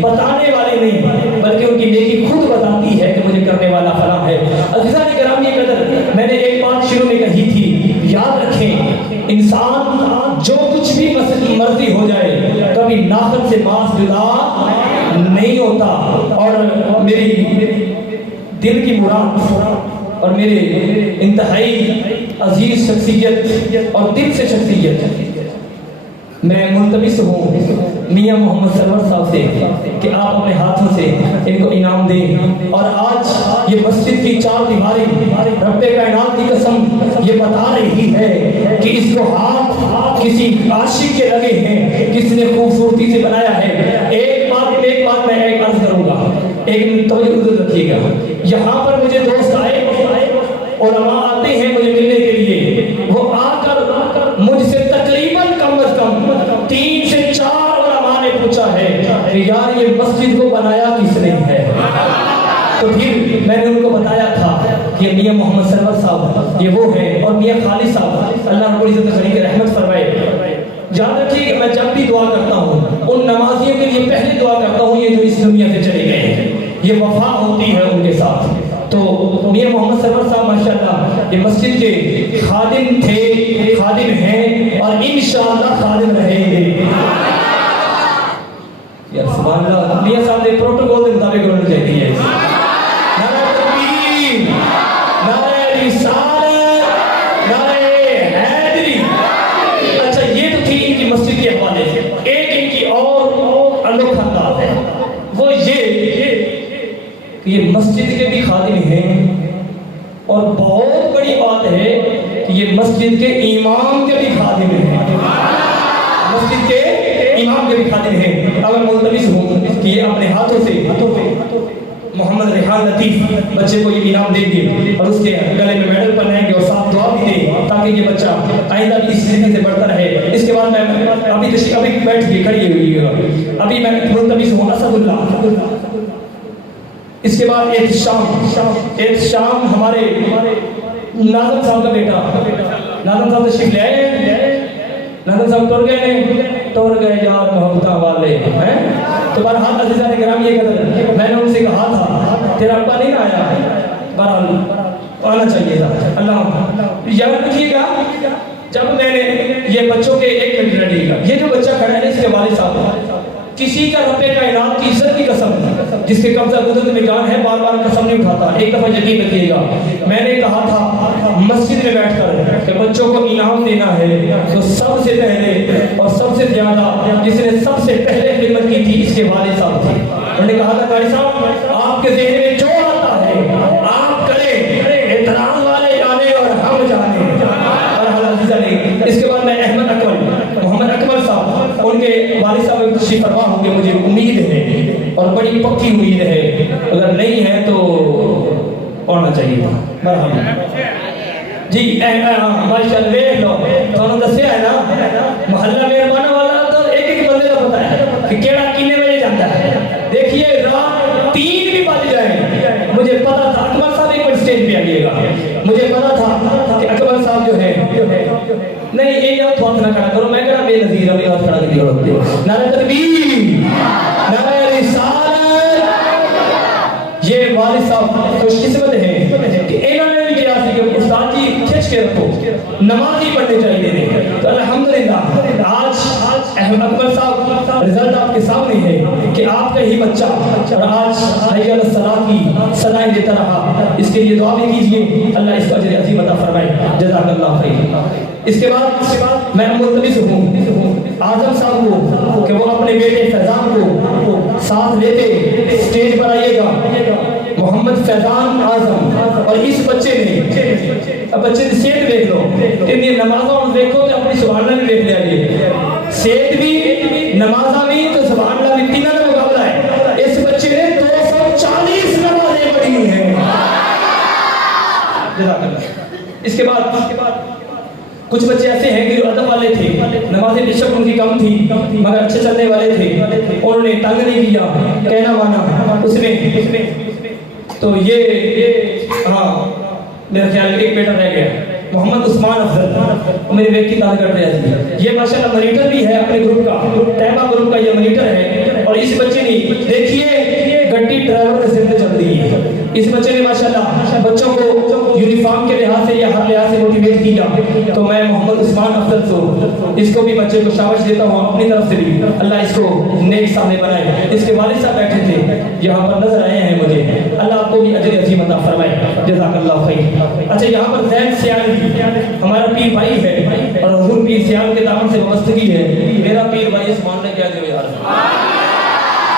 बताने वाले नहीं बल्कि उनकी नेकी खुद बताती है कि मुझे करने वाला फला है। अज़ीज़ान गिरामी कदर, मैंने एक बात शुरू में कही थी, याद रखें इंसान जो कुछ भी मर्जी हो जाए कभी नाखत से मांस जुदा नहीं होता। और मेरी दिल की मुराद और मेरे इंतहाई अजीज शख्सियत और दिल से शख्सियत मैं मुल्तमिस हूँ मियाँ मोहम्मद सरवर साहब से कि आप अपने हाथों से इनको इनाम दें। और आज ये मस्जिद की 4 दीवारें रब्बे कायनात की कसम ये बता रही है कि इसको हाथ किसी आशिक के लगे हैं, किसने खूबसूरती से बनाया है। एक बात मैं एक अर्ज करूंगा, एक तवज्जो रखिएगा। यहाँ पर मुझे दोस्त आए उलमा आते हैं मुझे मिलने के लिए, वो आकर मुझसे तकरीबन कम से कम 3 से 4 उलमा ने पूछा है कि यार ये मस्जिद को बनाया किसने है। तो फिर मैंने उनको बताया था ये मियाँ मोहम्मद सरवर साहब ये वो है, और मियाँ खालिद साहब अल्लाह रब्बुल इज्जत खड़ी के रहमत फरमाए। याद रखिए मैं जब भी दुआ करता हूँ उन नमाजियों के लिए पहले दुआ करता हूँ ये जो इस दुनिया से चले गए हैं, ये वफा होती है उनके साथ। तो मियाँ मोहम्मद सरवर साहब माशाल्लाह ये मस्जिद के खादिम थे, खादिम हैं और इंशाअल्लाह खादिम रहेंगे। यार सुभान अल्लाह, मियाँ साहब ने प्रोटोकॉल के मुताबिक होना चाहिए। नारे तकबीर, नारे रिसालत, नारे हैदरी। अच्छा ये तो थी इनकी मस्जिद के हवाले से। एक इनकी और अनोखा अंदाज है, वो ये मस्जिद के भी खादिम हैं और बहुत बड़ी बात है कि ये मस्जिद के इमाम के भी खादिम हैं। मस्जिद के इमाम के भी खादिम हैं। अगर मुल्तमिस हूँ कि ये अपने हाथों से मोहम्मद रेहान लतीफ़ बच्चे को ये इनाम देंगे और उसके गले में मेडल पहनाएंगे और साथ दुआ भी दें ताकि ये बच्चा आइंदा भी इस जिंदगी से बढ़ता रहे। इसके बाद मैं अभी बैठ के खड़ी हुई है, अभी मैं मुल्तमिस हूँ असदुल्लाह। इसके बाद एक शाम हमारे नाज़म साहब का बेटा नाज़म साहब तशरीफ ले आए। नाज़म साहब टुर गए यार मोहब्बत वाले हैं। तो बहरहाल अज़ीज़ान गिरामी ये कदर मैंने उनसे कहा था तेरा अब्बा नहीं आया, बहरहाल आना चाहिए था। अल्लाह याद रखिएगा जब मैंने ये बच्चों के एक मिनट रहिएगा। ये जो बच्चा खड़ा है इसके वालिद साहब किसी का रब्बे कायनात की इज्जत की कसम, जिसके कब्जा कुदरत में जान है, बार बार कसम नहीं उठाता। एक दफा यकीन रखिएगा, मैंने कहा था मस्जिद में बैठकर कि बच्चों को इनाम देना है तो सबसे पहले और सबसे ज्यादा जिसने सबसे पहले खिदमत की थी इसके वालिद साहब थे। उन्होंने कहा था कारी साहब आपके ज़हन में जो आता है आप करें, एहतराम वाले जाने और हम जाने। इसके बाद मैं अहमद अकमल मोहम्मद अकमल साहब उनके वालिद साहब तशरीफ फरमा होंगे, मुझे उम्मीद है और बड़ी पक्की उम्मीद है, अगर नहीं है तो आना चाहिए था। मरहबा जी माशाअल्लाह देख लो ਤੁਹਾਨੂੰ ਦੱਸਿਆ है ना मोहल्ला मेहरबाना वाला तो एक एक बंदे का पता है कि केड़ा कितने बजे जाता है। देखिए रात 3 भी बज जाए, मुझे पता था अकबर साहब एक बार स्टेज पे आइएगा, मुझे पता था कि अकबर साहब जो है नहीं ये आप हाथ ना खड़ा करो, मैं कह रहा बेनज़ीर अभी हाथ खड़ा करके करो। नारे तकबीर नारे रिसालत। ये वालिद साहब खुशकिस्मत है कि इन्होंने भी किया कि उस्ताद जी खिंच के रखो, नमाज ही पढ़नी चाहिए। तो अल्हम्दुलिल्लाह आज अहमद अकबर साहब रिजल्ट आपके सामने है कि आपका ही बच्चा और आज हय्या अल सलाह की सदाएं देता रहा। इसके लिए दुआ भी कीजिए, अल्लाह इसका अजर अज़ीम अता फरमाए, जज़ाकल्लाह खैर। इसके बाद मैं मुल्तमिस हूँ आजम साहब को कि वो अपने बेटे फैजान को साथ लेते स्टेज पर आइएगा। मोहम्मद फैजान आजम और इस बच्चे ने, अब बच्चे की सेहत देख लो, इतनी नमाज़ों देखो तो अपनी सुभान भी देख लिया, सेहत भी नमाजा भी तो सुभान अल्लाह भी, तीनों का मुकाबला है। इस बच्चे ने 240 नमाजें पढ़ी हैं। इसके बाद कुछ बच्चे ऐसे हैं कि अदब वाले थे, नमाज़ें बेशक उनकी कम थी मगर अच्छे चलने वाले थे, उन्होंने तंग नहीं किया, कहना माना उसने। तो ये हाँ मेरा ख्याल एक बेटा रह गया मोहम्मद उस्मान अफजल, मेरे व्यक्ति दाद कर रहे थे। ये माशाल्लाह मॉनिटर भी है अपने ग्रुप का, तैयबा ग्रुप का ये मॉनिटर है। और इस बच्चे ने देखिए गड्डी ड्राइवर के सिर पे चल रही है। इस बच्चे ने माशाल्लाह बच्चों को यूनिफॉर्म के लिहाज से या हर लिहाज से मोटिवेट किया। तो मैं मोहम्मद उस्मान अफजल को इसको भी बच्चे को शाबाश देता हूँ अपनी तरफ से भी, अल्लाह इसको नेक सामने बनाए। इसके वालिद साहब बैठे थे यहाँ पर नजर आए हैं मुझे, अल्लाह आपको भी अजर अज़ीम अता फरमाए, जज़ाकल्लाह खैर। अच्छा यहाँ पर ज़ैन सियाल हमारा पीर भाई है और हुजूर पीर सियाल के दामन से वाबस्तगी है। मेरा पीर भाई इस मामले क्या दे यार,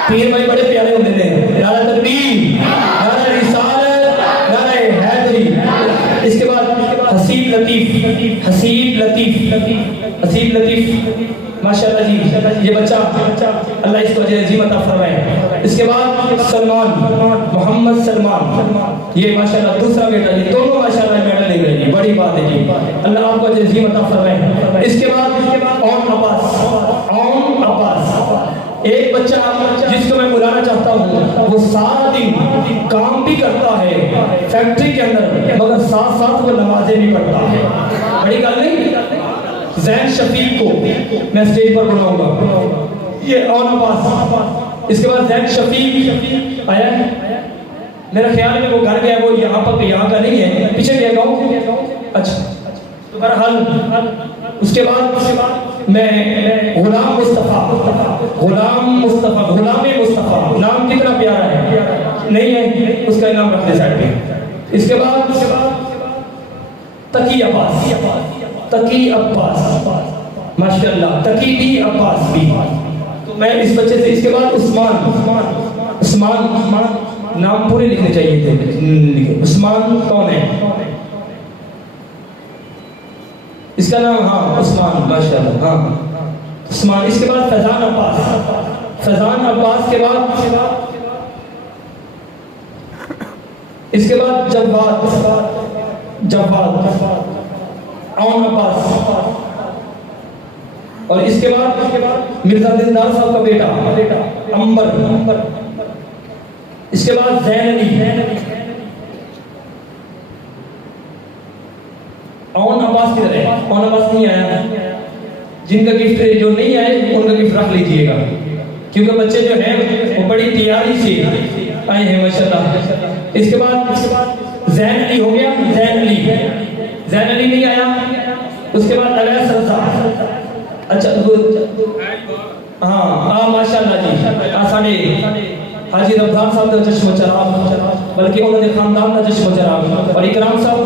पीर भाई बड़े प्यारे होते हैं। नारा तकबीर नारा रिसालत नारा हैदरी। इसके बाद हसीब लतीफ माशाअल्लाह जी ये बच्चा अल्लाह इसको अजर अज़ीम अता फरमाए। इसके बाद सलमान मोहम्मद सलमान, ये माशाअल्लाह दूसरा बेटा, ये दोनों माशाअल्लाह मेडल ले गए, बड़ी बात है जी, अल्लाह आपको अजर अज़ीम अता फरमाए। इसके बाद ओम अब्बास एक बच्चा जिसको मैं बुलाना चाहता हूँ, वो सारा दिन काम भी करता है फैक्ट्री के अंदर मगर साथ साथ वो नमाजें भी पढ़ता है, बड़ी गल नहीं। ज़ैन शफीक को मैं स्टेज पर बुलाऊंगा, ये और अब्बास। इसके बाद ज़ैन शफीक आया, मेरा ख्याल में वो घर गया, वो यहाँ पर यहाँ का नहीं है, पीछे गया गाँव। अच्छा तो बहरहाल उसके बाद मैं गुलाम मुस्तफ़ा नाम कितना प्यारा है, नहीं है उसका नाम रख दे साइड पे। इसके बाद तकी अब्बास माशाअल्लाह, तकी भी अब्बास भी। तो मैं इस बच्चे से, इसके बाद उस्मान नाम पूरे लिखने चाहिए थे। उस्मान कौन है इसका नाम? हाँ उस्मान माशाअल्लाह, हाँ उस्मान। इसके बाद फैजान अब्बास के बाद इसके बाद जवाद औन अब्बास। और इसके बाद मिर्जा दिलदार साहब का बेटा अंबर। इसके बाद ज़ैन अली। औन अब्बास किधर है? औन अब्बास नहीं आया, जिनका गिफ्ट जो नहीं आए उनका गिफ्ट रख लीजिएगा, क्योंकि बच्चे जो हैं वो बड़ी तैयारी से आए हैं माशाल्लाह। इसके बाद ज़ैन अली हो गया, ज़ैन अली नहीं आया, उसके बाद अवैस रजा, अच्छा हाँ माशाअल्लाह जी, साढ़े हाजी रमजान साहब का चश्मो चराग, बल्कि उन्होंने खानदान का चश्मो चराग। और इकराम साहब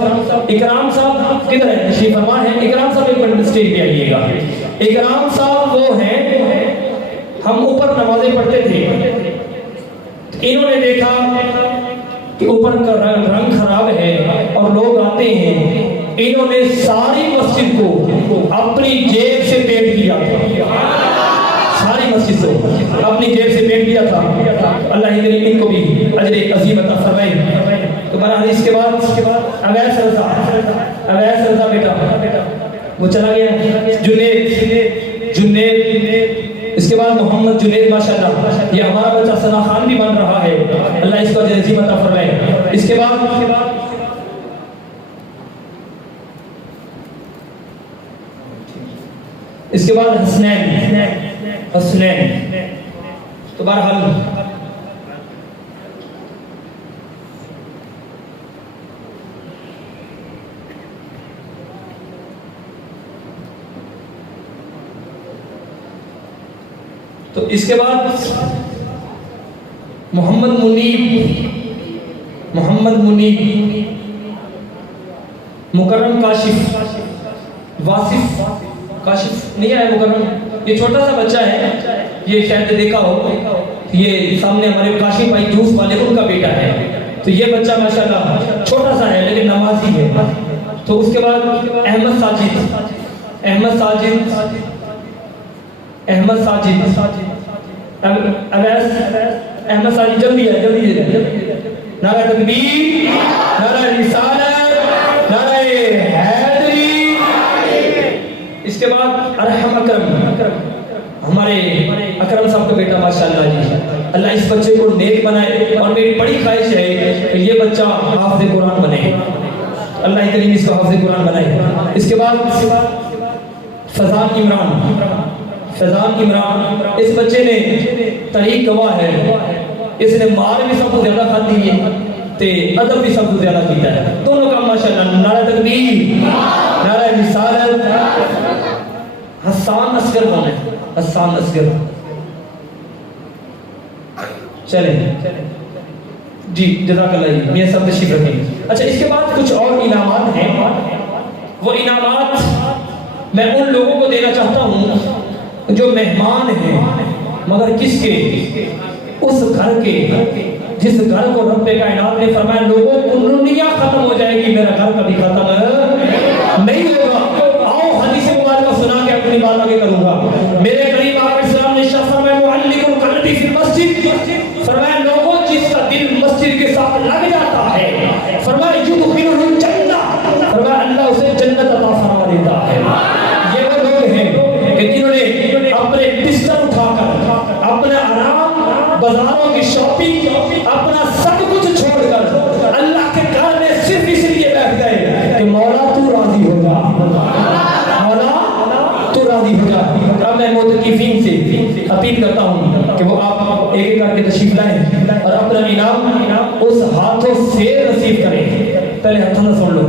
किधर है, तशरीफ फरमा है। इकराम साहब एक मिनट स्टेज पे आइएगा। इकराम साहब वो हैं, हम ऊपर नमाजें पढ़ते थे, इन्होंने देखा कि ऊपर का रंग खराब है और लोग आते हैं, इन्होंने सारी मस्जिद को अपनी जेब से पेंट किया था, सारी मस्जिद से अपनी जेब से पेंट किया था। अल्लाह करीम इनको भी अजर अजीम अता फरमाए। तो बहरहाल इसके बाद अवैस रजा बेटा वो चला गया, जुनेद, इसके बाद मोहम्मद जुनेद माशाअल्लाह, ये हमारा बच्चा सना खान भी बन रहा है, अल्लाह इसको अजर अजीम अता फरमाए। इसके बाद हसनैन। तो बहरहाल तो इसके बाद मोहम्मद मुनीब, मुकर्रम काशिफ, वासिफ काशिफ नहीं आया मुकर्रम, ये छोटा सा बच्चा है, ये शायद देखा हो, ये सामने हमारे काशिफ भाई जूस वाले उनका बेटा है। तो ये बच्चा माशाल्लाह छोटा सा है लेकिन नमाजी है। तो उसके बाद अहमद साजिद, अहमद साजिद जल्दी है। नारा तकबीर, नारा रिसालत, नारा हैदरी। इसके बाद अरहम अकरम, हमारे अकरम साहब का बेटा माशाअल्लाह जी, अल्लाह इस बच्चे को नेक बनाए और मेरी बड़ी ख्वाहिश है कि ये बच्चा हाफिज़ कुरान बने, अल्लाह करीम इसको हाफिज़ कुरान बनाए। इसके बाद फैजान इमरान, इस बच्चे ने तरीक गवाह है, इसने मार भी सबको ज्यादा खाती है ते अदब भी सबको ज्यादा पीता है, दोनों काम माशाअल्लाह। नारा तकबीर, नारा रिसालत। हसन असगर बने, हसन असगर, चले जी, जज़ाकल्लाह, ये सब तशरीफ रखें। अच्छा इसके बाद कुछ और इनामात हैं, वो इनामात मैं उन लोगों को देना चाहता हूँ जो मेहमान हैं, मगर किसके, उस घर के जिस घर को रब्बे कायनात ने फरमाया लोगों को दुनिया खत्म हो जाएगी, मेरा घर कभी खत्म नहीं होगा। आओ हदीस मुबारक सुना के अपनी बात आगे करूंगा। मेरे करीब आकर सलाम ने शाह फरमाया मुअल्लिकुल कल्बी फिल मस्जिद, फरमाया लोगों जिसका दिल मस्जिद के साथ लग जाता है, फरमाया युदखिलुहुल जन्नह, फरमाया अल्लाह उसे जन्नत अता फरमा देता है। ये वो लोग हैं कि जिन्होंने अपने बिस्तर उठाकर अपने आराम, बाजारों की शॉपिंग, अपना सब कुछ छोड़कर अल्लाह के घर में सिर्फ इसलिए बैठ गए कि मौला तू राजी हो जा, मौला तू राजी हो जा। अब मैं मुतकीफीन से अपील करता हूँ कि वो आप एक एक करके तशरीफ लाएं और अपना इनाम उस हाथों से रिसीव करें। पहले हाथों में सुन लो,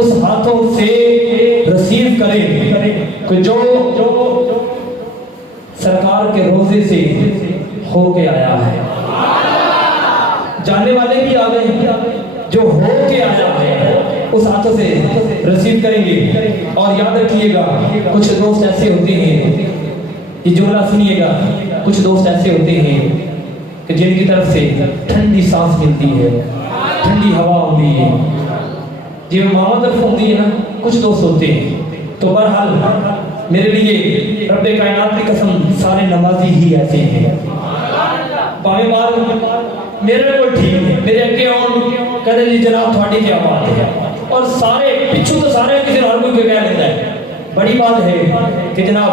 उस हाथों से रिसीव करें कि जो सरकार के रोजे से होके आया है, जाने वाले भी आ गए, जो होके आया है उस हाथों से रिसीव करेंगे। और याद रखिएगा कुछ दोस्त ऐसे होते हैं, ये जुमला सुनिएगा, कुछ दोस्त ऐसे होते हैं कि जिनकी तरफ से ठंडी सांस मिलती है, ठंडी हवा होती है, जिनमें मामा तरफ होती है ना, कुछ दोस्त होते हैं। तो बहरहाल मेरे लिए रब्बे कायनात की कसम सारे नमाजी ही ऐसे हैं, भावें बात मेरे को ठीक है, मेरे अगे कहते जी जनाब थोड़ी क्या बात है, और सारे पिछू तो सारे किसी हर कोई कह लेता है। बड़ी बात है कि जनाब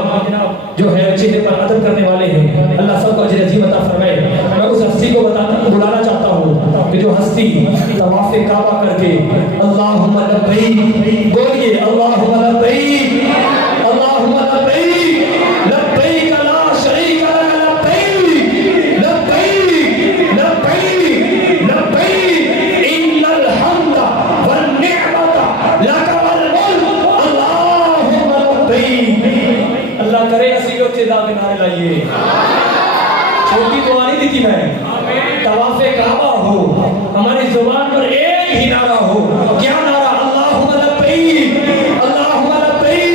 जो है चेहरे पर अदब करने वाले हैं, अल्लाह सबको अजर अजीम अता फरमाए। मैं उस हस्ती को बुलाना चाहता हूँ कि जो हस्ती तवाफ़े काबा करके अल्लाहुम्मा लब्बैक बोलिए, अल्लाहुम्मा लब्बैक, अल्लाहुम्मा लब्बैक, लब्बैक ला शरीका लक लब्बैक, लब्बैक लब्बैक लब्बैक, इन्नल हम्दा वन निअमता लक वल मुल्क, अल्लाह छोटी दुआ नहीं दी थी मैं, तवाफ़े काबा हो, हमारी जुबान पर एक ही नारा हो, क्या नारा? अल्लाहुम्मा लब्बैक, अल्लाहुम्मा लब्बैक,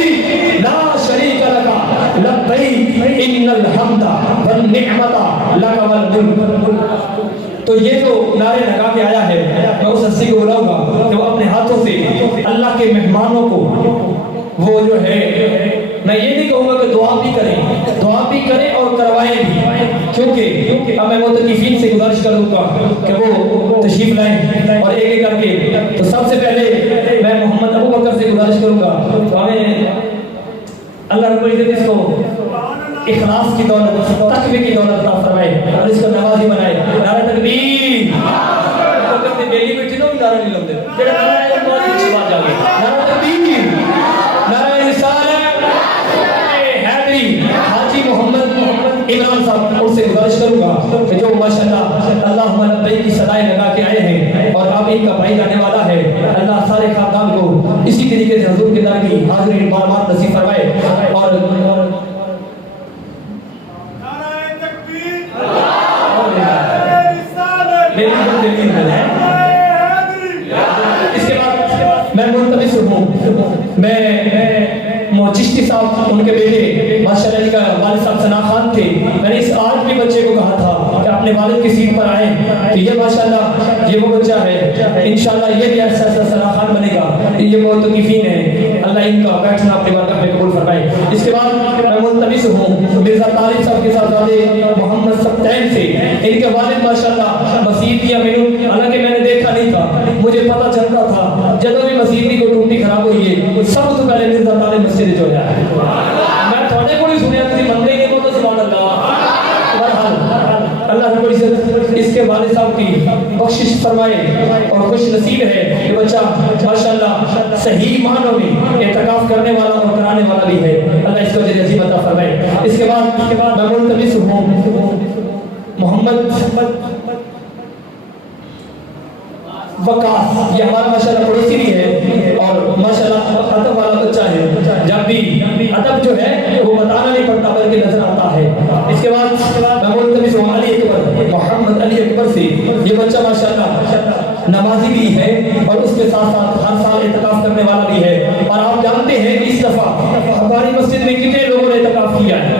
ला शरीका लका, लब्बैक इन्नल हम्दा वन निअमता लका वल मुल्क। तो ये जो नारे लगा के आया है, मैं उस हस्ती को बुलाऊंगा कि वो अपने हाथों से अल्लाह के मेहमानों को वो जो है, मैं ये नहीं कहूँगा कि दुआ भी करें और करवाएं भी, क्योंकि अब मैं मुतकीफीन से गुजारिश करूँगा कि वो तशरीफ लाएं और एक एक करके। तो सबसे पहले मैं मोहम्मद अबू बकर से गुजारिश करूँगा, तो हमें अल्लाह रब्बुल इज्जत इसको इखलास की दौलत, तकवे की दौलत अता फरमाए और इसको नवाजी बनाए। नारा तकबीर। करते बेली बैठी ना नारा नहीं लगते, जेड़ा नारा है वो बहुत अच्छी बात जागे। नारा तकबीर, नारा रिसालत, हैदरी हाजी मोहम्मद इमरान साहब, उनसे गुजारिश करूंगा कि जो माशाअल्लाह अल्लाहुम्मा लब्बैक की सदाएं लगा के आए हैं और अब इनका भाई जाने वाला है, अल्लाह सारे खानदान को इसी तरीके से हुजूर के दर की हाजिरी बार-बार नसीब फरमाए। और इसके बाद मैं मुल्तमिस हूँ, मैं चिश्ती साहब उनके बेटे माशाअल्लाह इनका वालिद साहब सना खान थे, मैंने इस आज भी बच्चे को कहा था कि अपने वालिद की सीट पर आए, तो ये माशाअल्लाह ये वो बच्चा है, इंशाअल्लाह ये भी ऐसा सना खान बनेगा, ये बहुत तकीफीन है, अल्लाह इनका बैठना अपने बारगाह में कबूल फरमाए। इसके बाद मैं मुल्तमिस हूँ मिर्जा तालिब साहब के साहबजादे मोहम्मद सब्तैन से, इनके वालिद माशाअल्लाह मसीद या मेनू, हालांकि मैंने देखा नहीं था, मुझे पता चलता था जब भी मसीद को टूटी खराब हुई है सब तो पहले मिर्जा तालिब मस्जिद जो है, मैं थोड़े को नहीं सुनिया, तुम मंदे नहीं बोलो सुभान अल्लाह। अल्लाह रब्बुल इज्जत इसके वालिद साहब की बख्शिश फरमाए और खुश नसीब है कि बच्चा माशाअल्लाह सही मानों में इत्काफ करने वाला और कराने वाला भी है, अल्लाह इसको अजर नसीब अता फरमाए। इसके बाद मैं मुल्तमिस हूँ मोहम्मद वकास, ये हमारा माशाअल्लाह पड़ोसी भी है और माशाअल्लाह अदब वाला बच्चा है, जब भी अदब जो है वो बताना नहीं पड़ता बल्कि नजर आता है। इसके बाद मैं मुल्तमिस हूँ अली अकबर, मोहम्मद अली अकबर से, ये बच्चा माशाअल्लाह नमाजी भी है और उसके साथ साथ हर साल इत्काफ करने वाला भी है। और आप जानते हैं कि इस दफा हमारी मस्जिद में कितने लोगों ने इत्काफ किया है?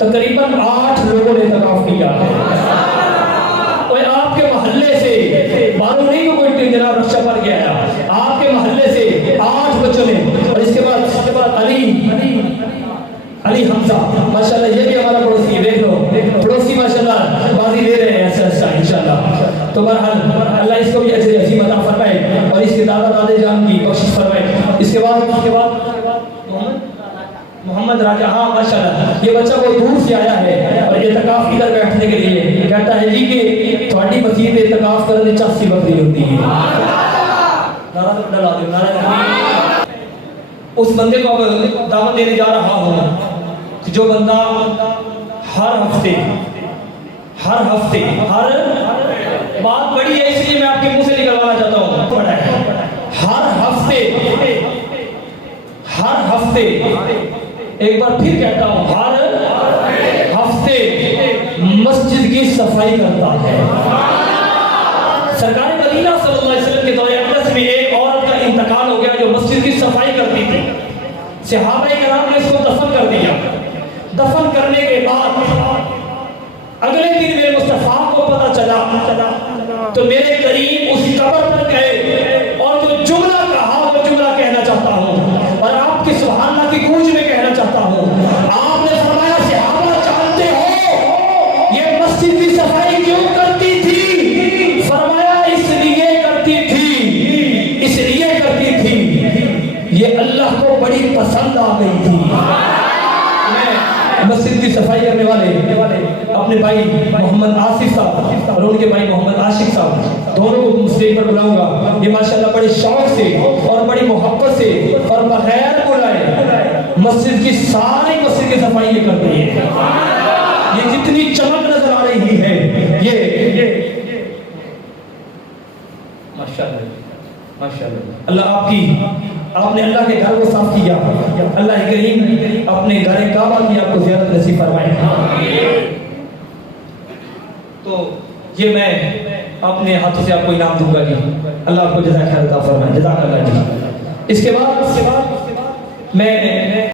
तकरीबन 8 लोगों ने इत्काफ किया है। आपके मोहल्ले से बारू नहीं कोई जनाब रक्षा पर गया, आपके मोहल्ले से 8 बच्चों ने, और इसके बाद अली हमजा माशाअल्लाह ये भी हमारा पड़ोसी है, देख लो पड़ोसी माशाअल्लाह बाजी ले रहे हैं ऐसा इंशाअल्लाह। तो बहरहाल अल्लाह इसको भी अजर अजीम अता फरमाए और इसके दादा दादे जान की बख्शिश फरमाए। इसके बाद मोहम्मद राजा, हाँ माशाअल्लाह ये बच्चा बहुत दूर से आया है और इत्काफ इधर बैठने के लिए कहता है जी कि थोड़ी मस्जिद में इत्काफ करने 80 बकरी होती है। नारा तो डला दो, नारा। उस बंदे को अब दावत देने जा रहा हूँ कि जो बंदा हर हफ्ते हर बात बड़ी है इसलिए मैं आपके मुंह से निकलवाना चाहता हूँ, हर हफ्ते एक बार फिर कहता हूँ, हर हफ्ते मस्जिद की सफाई करता है। सरकार मदीना सल्लल्लाहु अलैहि वसल्लम के दौरे अक़दस में एक औरत का इंतकाल हो गया जो मस्जिद की सफाई करती थी। सहाबा किराम ने इसको दफन कर दिया। दफन करने के बाद अगले दिन मेरे मुस्तफा को पता चला तो मेरे करीब उस कब्र पर गए और जो जुमला कहा वो जुमला कहना चाहता हूँ और आपकी सुभान अल्लाह की गूंज में कहना चाहता हूँ। आपने फरमाया सहाबा जानते हो ये मस्जिद की सफाई क्यों करती थी? फरमाया इसलिए करती थी ये अल्लाह को बड़ी पसंद आ गई थी। मस्जिद की सफाई करने वाले अपने भाई मोहम्मद आसिफ साहब और उनके भाई मोहम्मद आशिक साहब दोनों को स्टेज पर बुलाऊंगा। ये माशाल्लाह बड़े शौक से और बड़ी मोहब्बत से और बगैर बुलाए मस्जिद की सारी मस्जिद की सफाई ये करती है। ये जितनी चमक नजर आ रही है ये माशाल्लाह अल्लाह आपने अल्लाह के घर को साफ किया। अल्लाह करीम अपने घर काबा की आपको ज़ियारत नसीब फरमाए। तो ये मैं अपने हाथों से आपको इनाम दूंगा जी। अल्लाह आपको जज़ाक खैर अता फरमाए। जज़ाक अल्लाह जी। इसके बाद मैं